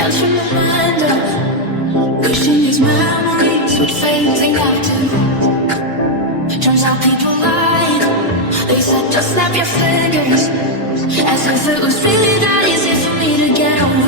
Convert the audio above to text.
Can't turn my mind off. Wishing these memories would fade, they have to. Turns out people lied. They said just snap your fingers, as if it was really that easy for me to get away.